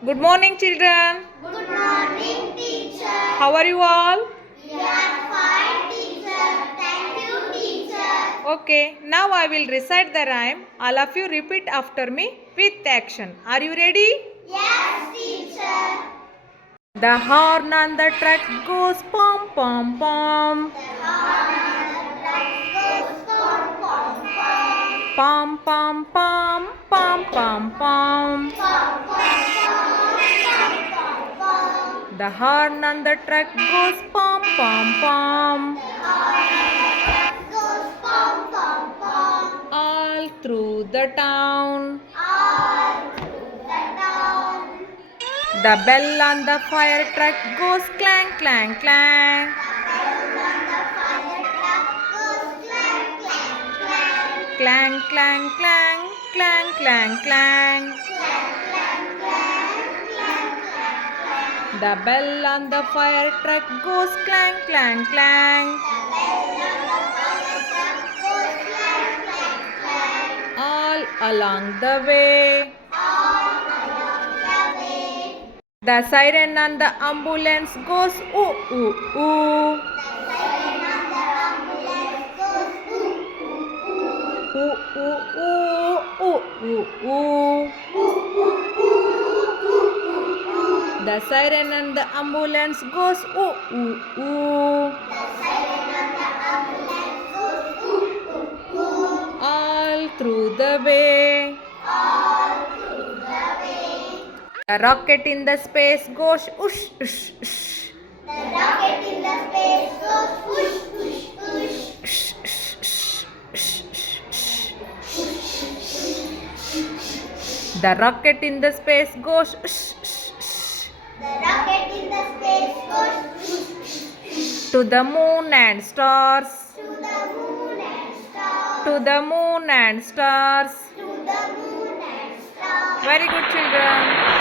Good morning, children. Good morning, teacher. How are you all? We are fine, teacher. Thank you, teacher. Okay, now I will recite the rhyme. All of you repeat after me with action. Are you ready? Yes, teacher. The horn on the track goes pom pom pom. The horn on the track goes pom pom pom. Pom pom pom pom pom pom. Pom pom pom pom pom pom. The horn on the track goes pom pom pom. The horn on the track goes pom pom pom. All through the town. All through the town. The bell on the fire truck goes clang clang clang. The bell on the fire truck goes clang clang clang. Clang clang clang clang clang clang. Clang clang clang clang clang clang. The bell on the fire truck goes clang clang clang. The bell on the fire truck goes clang clang clang. All along the way. All along the way. The siren on the ambulance goes ooh ooh ooh. The siren on the ambulance goes ooh ooh ooh. Ooh ooh ooh ooh ooh ooh. Ooh ooh ooh ooh ooh ooh. The siren on the ambulance goes ooh ooh ooh. The siren on the ambulance goes ooh ooh ooh. All through the way. All through the way. The rocket in the space goes whoosh whoosh whoosh. The rocket in the space goes whoosh whoosh whoosh. Whoosh, whoosh, whoosh, whoosh, whoosh. The rocket in the space goes whoosh, whoosh, whoosh. The rocket in the space goes whoosh whoosh. To the moon and stars. To the moon and stars. To the moon and stars. To the moon and stars. Very good, children.